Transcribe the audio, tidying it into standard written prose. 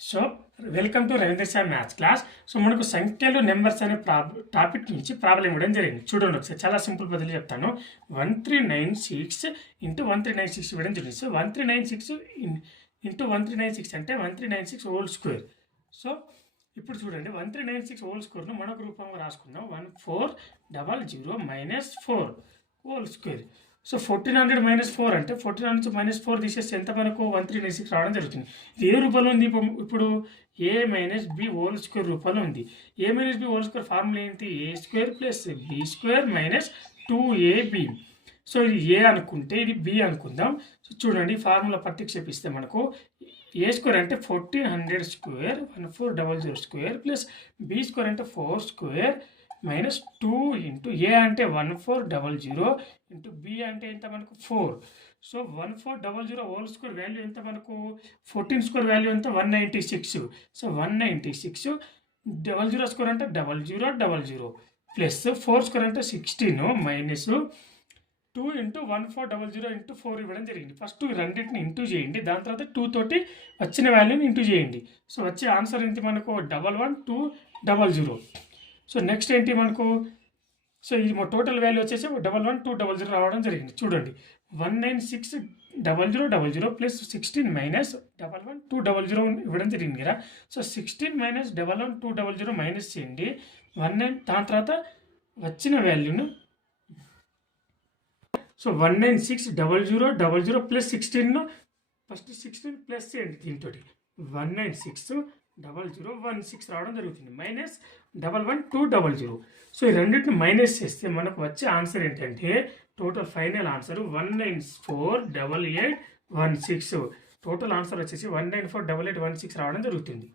So welcome to Ravindra sir maths class. So మనకు సంఖ్యలు numbers అనే టాపిక్ నుంచి ప్రాబ్లం ఇవ్వడం జరిగింది. చూడండి ఒకసారి, చాలా సింపుల్ పద్ధతి చెప్తాను. 1396 ఇంటూ 1396 ఇవ్వడం జరిగింది. సో 1396 ఇంటూ 1396 అంటే 1396 హోల్ స్క్వేర్. సో ఇప్పుడు చూడండి, 1396 హోల్ స్క్వేర్ను మరొక రూపంగా రాసుకుందాం. 1400 minus 4 whole square. So 1400 minus 4 అంటే 1400 నుంచి మైనస్ 4 తీసేస్తే ఎంత మనకు 1396 రావడం జరుగుతుంది. ఇది ఏ రూపంలో ఉంది? ఇప్పుడు A minus B whole square రూపంలో ఉంది. A minus B whole square formula ఏంటి? A square plus B square minus 2ab. So ఇది ఏ అనుకుంటే ఇది బి అనుకుందాం. సో చూడండి, ఫార్ములా పట్టికి చెప్పిస్తే మనకు ఏ స్క్వేర్ అంటే 1400 square 1400 square plus B square అంటే 4 స్క్వేర్ మైనస్ 2 ఇంటూ ఏ అంటే 1400 ఇంటూ బి అంటే ఎంత మనకు 4. సో 1400 హోల్ స్క్వేర్ వాల్యూ ఎంత మనకు? 14 స్క్వేర్ వాల్యూ ఎంత? 196. సో 196 00 స్క్వేర్ అంటే 0000 ప్లస్ 4 స్క్వేర్ అంటే 16 మైనస్ 2 ఇంటూ 1400 ఇంటూ 4 ఇవ్వడం జరిగింది. ఫస్ట్ రెండింటిని ఇంటూ చేయండి, దాని తర్వాత 2 తోటి వచ్చిన వాల్యూని ఇంటూ చేయండి. సో వచ్చే ఆన్సర్ ఏంటి మనకు? 11200. సో నెక్స్ట్ ఏంటి మనకు? సో ఇది టోటల్ వాల్యూ వచ్చేసి 11200 రావడం జరిగింది. చూడండి, 1960000 ప్లస్ 16 మైనస్ 11200 ఇవ్వడం జరిగింది కదా. సో 16 మైనస్ 11200 మైనస్ చేయండి 19, దాని తర్వాత వచ్చిన వాల్యూను. సో 1960000 ప్లస్ 16 ఫస్ట్ 16 ప్లస్ చేయండి, దీంతో 1960016 రావడం జరుగుతుంది మైనస్ 11200. సో ఈ రెండింటిని మైనస్ చేస్తే మనకు వచ్చే ఆన్సర్ ఏంటంటే total final answer 1948816. Total answer వచ్చేసి 1948816 రావడం జరుగుతుంది.